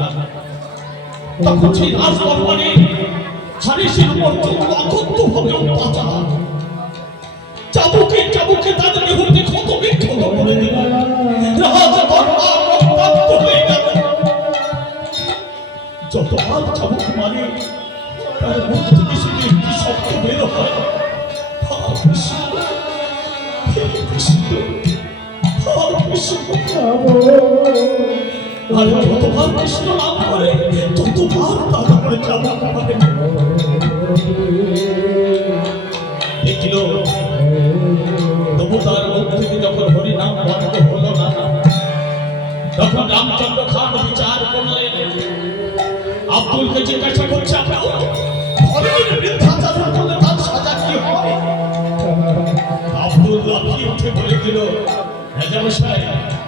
না। তখন সেই রাজদরবারে হারিসের উপর অকথ্য ভাবে অত্যাচার। চাবুকে চাবুকে তাদের দেহতে ক্ষত বিক্ষত করে দিল। রাজ দরবার রক্তাক্ত হয়ে গেল। যতবার চাবুক মারে, তার মুখ থেকে শুধু একটি শব্দ বের হয় হা আর যতবার কৃষ্ণ নাম করে। ততবার তার উপরে চাবুক মারে দেখল। তবু তার মুখ থেকে যখন হরিনাম বন্ধ হলো না, তখন রামচন্দ্র খান বিচার করলেন। আব্দুলকে জিজ্ঞাসা করছে আপনার ধর্মের বৃদ্ধাচারণ করলে তার হয়? আব্দুল লাফিয়ে উঠে বলে দিল রাজা সাহেব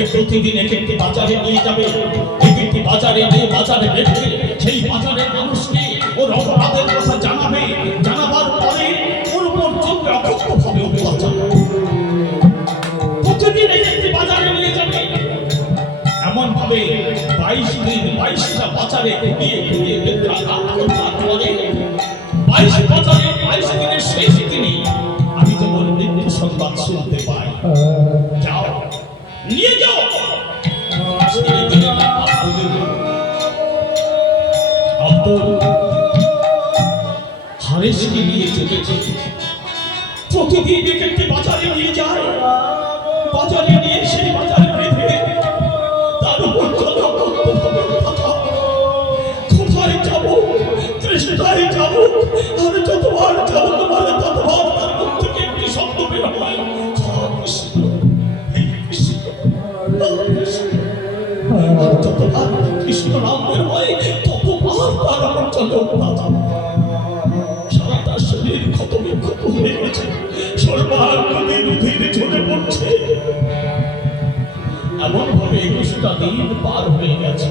ওকে প্রতিদিন এক একটি বাজারে নিয়ে যাবে। এক একটি বাজারে নিয়ে বাজারে বেঁধে সেই বাজারের মানুষকে ওর অপরাধের কথা জানাবে, জানাবার পরে ওর উপর চলবে অকথ্যভাবে অত্যাচার প্রতিদিন এক বাইশ দিন বাইশটা বাজারে ঘুরিয়ে ঘুরিয়ে মিথ্যা হারেসকে নিয়ে চলেছে প্রতিদিন বাজারে নিয়ে যায়। বাজারে নিয়ে সেই বাজারে বেঁধে। তার উপর কথা কোথায় যাব? তৃষ্ণায় যাব? আর যতবার যাব তোমার ততবার তার মুখ থেকে একটি শব্দ বের হয়। হা একুশটা দিন পার হয়ে গেছে।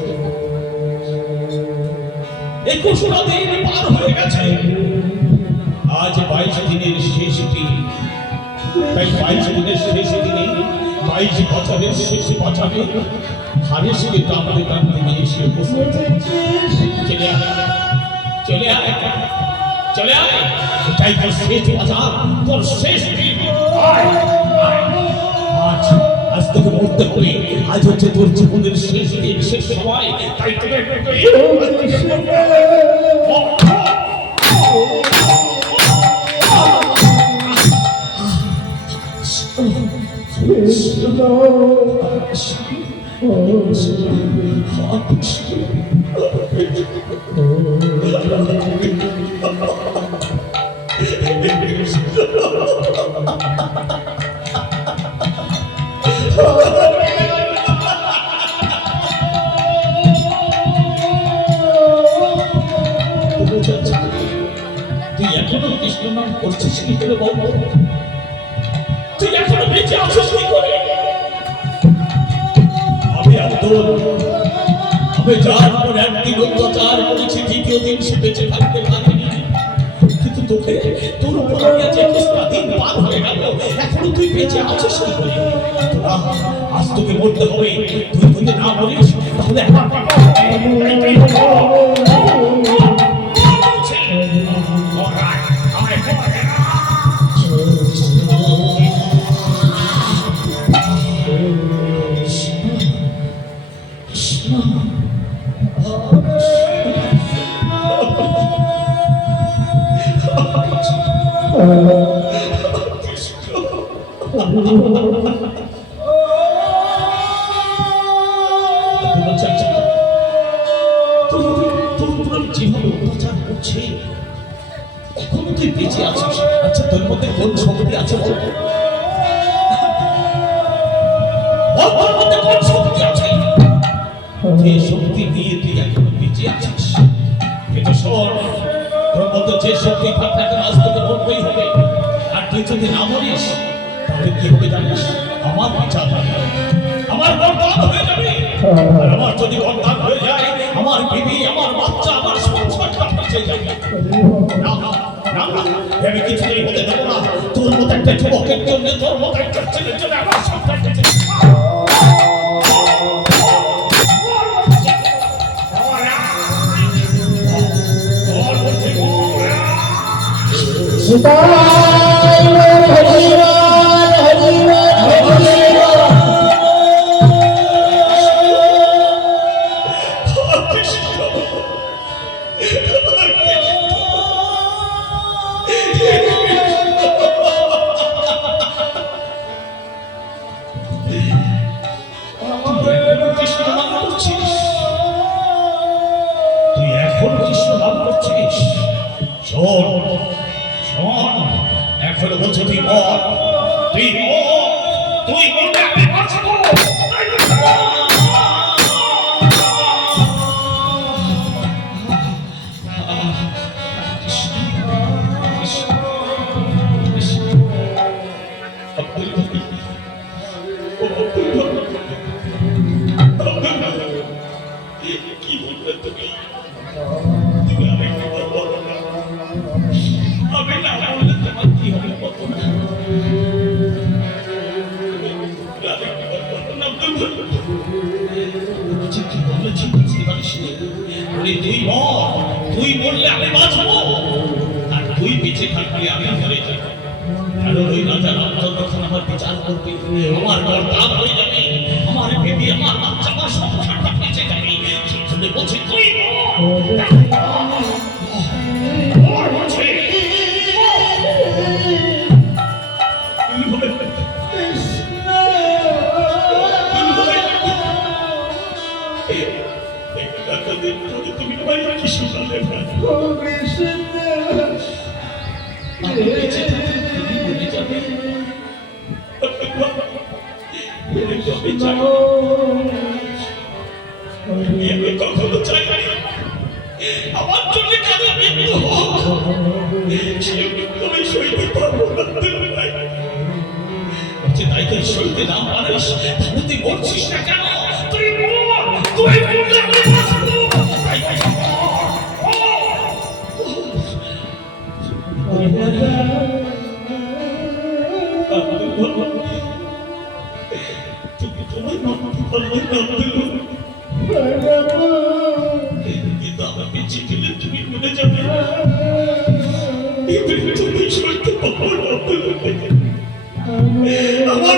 একুশটা দিন পার হয়ে গেছে। আজ বাইশ দিনের শেষ দিন। তাই বাইশ দিনের শেষ দিনে বাইশ বছরের শেষ বছরে হারেসকে টানতে টানতে নিয়ে এসে উপস্থিত চলে আয় চলে আয় চলে আয়। এটাই তোর শেষ বাজার তোর শেষ দিন। আয়, আজ তোকে মরতে হবে আজ হচ্ছে তোর জীবনের শেষ দিন শেষ সময়। তাই তোকে এখনও কৃষ্ণ করছিস কি করে বল? তুই এখনও বেঁচে আছিস কি করে? আমি আব্দুল আমি যার পর একদিন অত্যাচার করেছি, দ্বিতীয় দিন সে বেঁচে থাকতে পারিনি কিন্তু তোকে, তোর উপর আজ দিন পার হয়ে গেল। এখনও তুই বেঁচে আছিস কি করে? আজ তোকে মরতে হবে। তুই যদি না মরিস, তাহলে যেভাবে অত্যাচার আচ্ছা যে শক্তি দিয়ে তুই এখনও আজ তোকে মরতেই হবে আর তুই যদি না মরিস তাহলে কি হবে জানিস আমার বিচার আমার বরবাদ হয়ে যাবে আমার যদি বরবাদ হয়ে যায় আমার বিবি আমার বাচ্চা আমার সংসারটা ফেসে যাবে না না না হতে দেবো না তোর মতো একটা যুবকের জন্য তোর মতো একটা ছেলের জন্য আমার নিতাই গৌর হরিবল Oh, তুই বলতে তুই বেঁচে থাকলে আমি মরে যাব। কারণ করবে, আমার ঘর দাগ হয়ে যাবে, আমার বেবি বলছি, তুই। আমি কখনো চাই আমার জন্য কারও মৃত্যু হোক সে মৃত্যু আমি সইতে পারব তাই তুই সইতে না পারিস তাহলে তুই মরছিস না কেন? তুই মর, তুই মরলে আমি বাঁচবো। তাই কিন্তু পিছিয়ে গেলে তুমি মরে যাবে আমার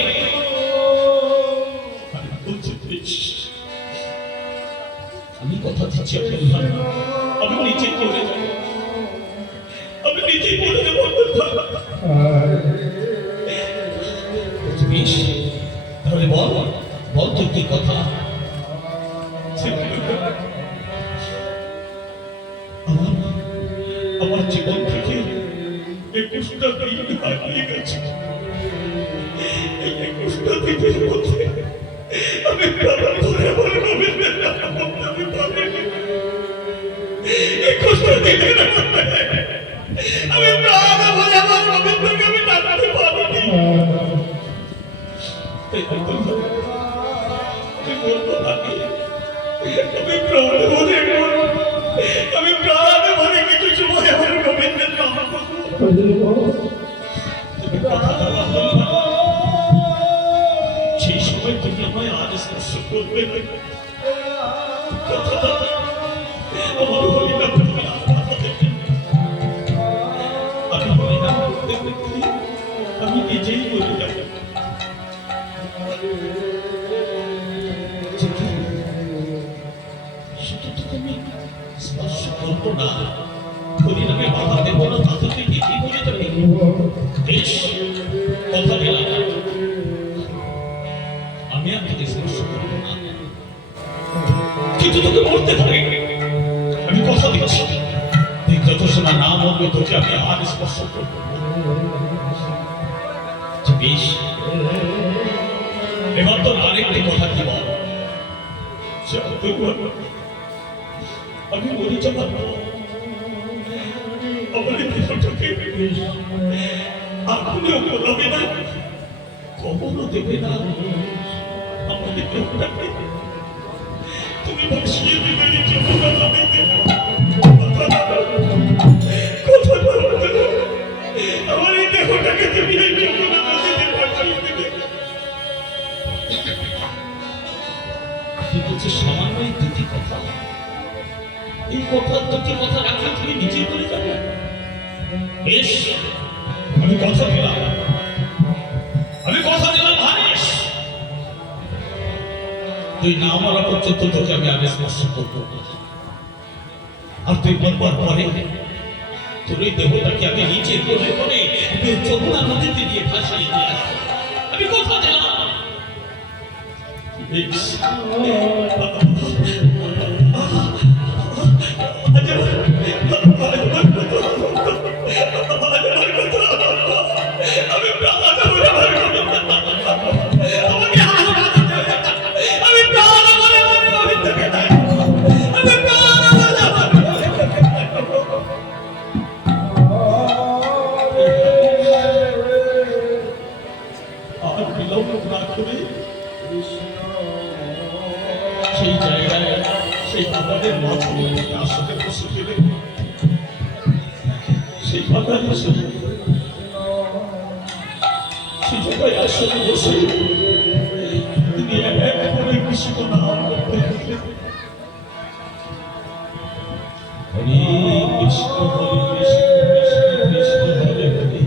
আপনার ভাই। আমি নিজেই মরে যাব। আমি বেশ তাহলে বল বল তোর কি কথা? আমার আমার জীবন থেকে একুশটা দিন হারিয়ে গেছে। একুশটা দিনের মধ্যে আমি প্রাণ ধরে আমার রবীন্দ্রের আমি আমি প্রাণ ভরে আমার রবীন্দ্রকে আমি ডাকতে পারিনি আমি তুমি। সেই সময় তুমি আমায় আজ স্পর্শ করবে। স্পর্শ করব আমি মরে যাবার পর আমার এই দেহটাকে আগুনেও গলাবে না। কবরও দেবে না আমার এই তুমি ভাসিয়ে দেবে দাও কথা আমার এই দেহটাকে তুমি এই যমুনা নদীতে ভাসিয়ে দেবে কিন্তু সামান্য এই দুটি কথা এই কথা দুটি কথা রাখলে তুমি নিজেই বলে যাবে। বেশ, আমি কথা দিলাম। আমি কথা দিলাম হারিস তুই না মারা পর্যন্ত তোকে আমি আগে স্পর্শ করব। আর তুই বলবার পরে তোর এই দেহটাকে আমি নিচে করে করে যমুনা নদীতে দিয়ে ভাসিয়ে দিয়ে আসব। আমি কথা দিলাম। বেশ হরে কৃষ্ণ হরে কৃষ্ণ কৃষ্ণ কৃষ্ণ, হরে হরে।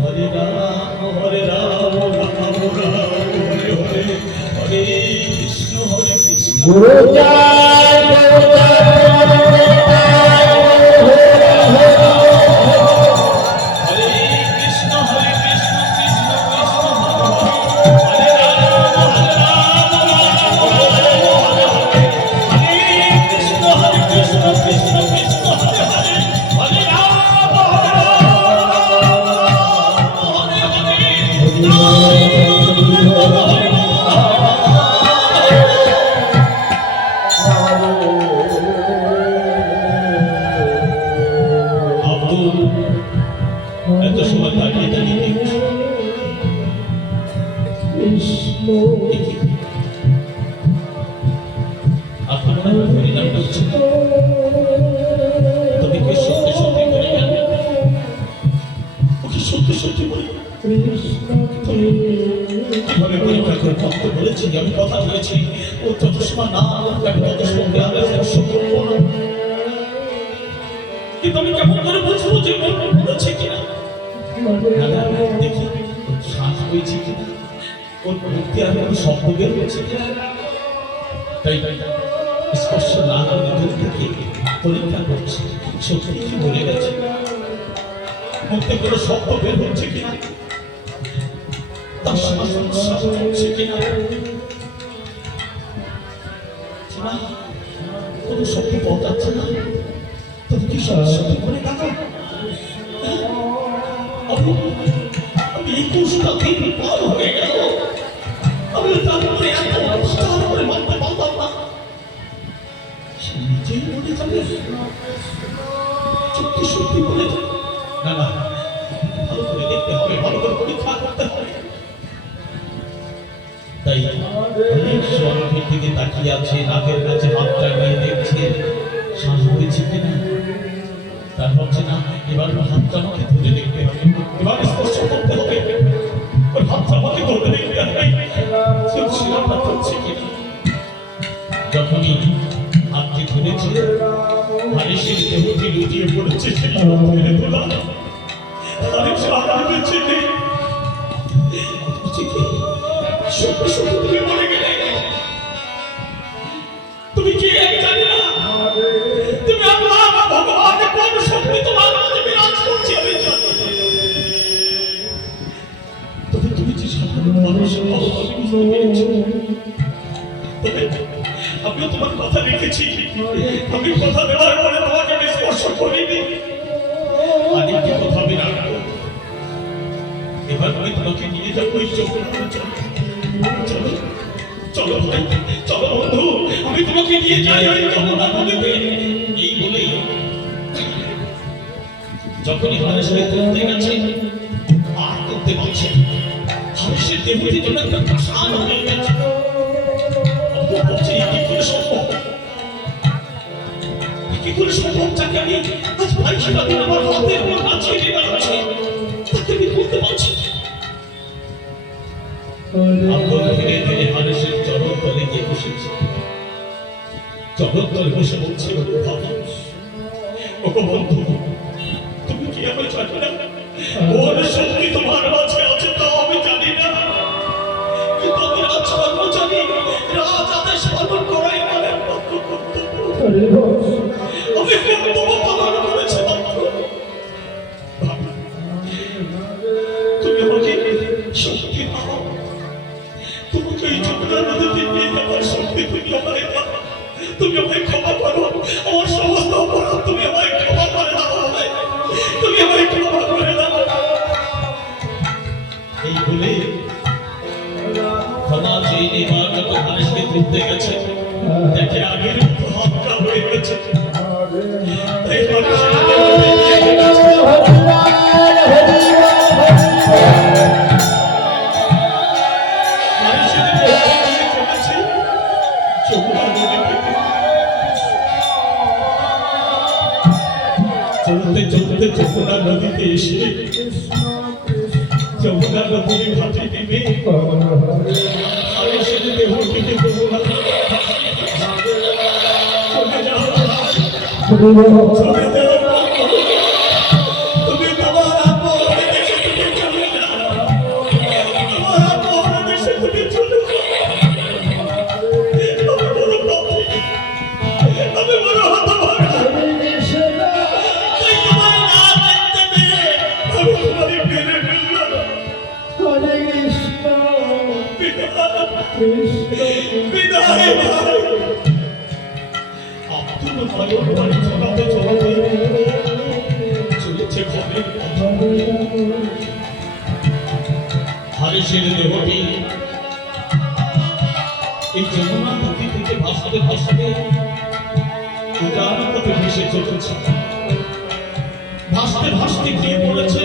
হরে রাম হরে রাম গুরু জয় গুরু হরে। আমি কথা বলেছি। ও সময় না আমি স্পর্শ করব না। কিন্তু আমি কেমন করে বুঝব যে মন কিনা? দেখি হয়েছে কিনা? ওর মুক্তি আর কোনো কিনা? তাই স্পর্শ না করে দূর থেকে পরীক্ষা করছি, সত্যি কি বলে গেছে? মুক্তি কোনো শব্দ বের হচ্ছে কিনা? তার শ্বাস প্রশ্বাস হচ্ছে কিনা? না, কোনো পাওয়া যাচ্ছে না? তবে কি সব সত্যি করে দেখো আমি একুশটা দিন পার হয়ে গেল। আমি তারপরে এত অবস্থার করে মানতে পারতাম না। সে নিজেই বলে যাবে। সত্যি সত্যি বলে তাকিয়ে আছে, নাকের কাছে হাতটা নিয়ে দেখছে শ্বাস হয়েছে কিনা? তার হচ্ছে না, এবার হাতটা আমাকে ধরে আমিও তোমার কথা রেখেছি। আমি কথা দেওয়ার পরে তোমাকে আমি স্পর্শ করিনি। আদিকে কথা আমি এবার আমি তোমাকে নিয়ে যাব এই চোখ চলো চলো ভাই, চলো বন্ধু, আমি তোমাকে নিয়ে যাই ওই যমুনা নদীতে। এই বলেই যখনই হারেসের করতে গেছে, আর করতে পারছে হারেসের দেহটি যেন একটা প্রসাদ হয়ে গেছে। কি করে আমি আজ ভাই সারাদিন আমার হাতের উপর নাচিয়ে নিয়ে বেড়াচ্ছি তাকে আমি করতে পারছি। আব্দুল ধীরে হারেসের চরণ তলে গিয়ে বসেছে। চরণ তলে বসে বলছে, "ও বন্ধু, তুমি কি আমি জানি ওর শক্তি তোমার মাঝে আছে তাও আমি জানি না। কিন্তু আমি রাজকর্ম রাজ আদেশ করাই মানে কর্তব্য। চলতে যমুনা নদীতে এসে যমুনা নদীর ঘাটে নেমে মানুষের দেহটিকে চলে যাও হারিসের দেহটি এই যমুনা নদী থেকে ভাসতে ভাসতে উদার পথে ভেসে চলেছে। ভাসতে ভাসতে গিয়ে পড়েছে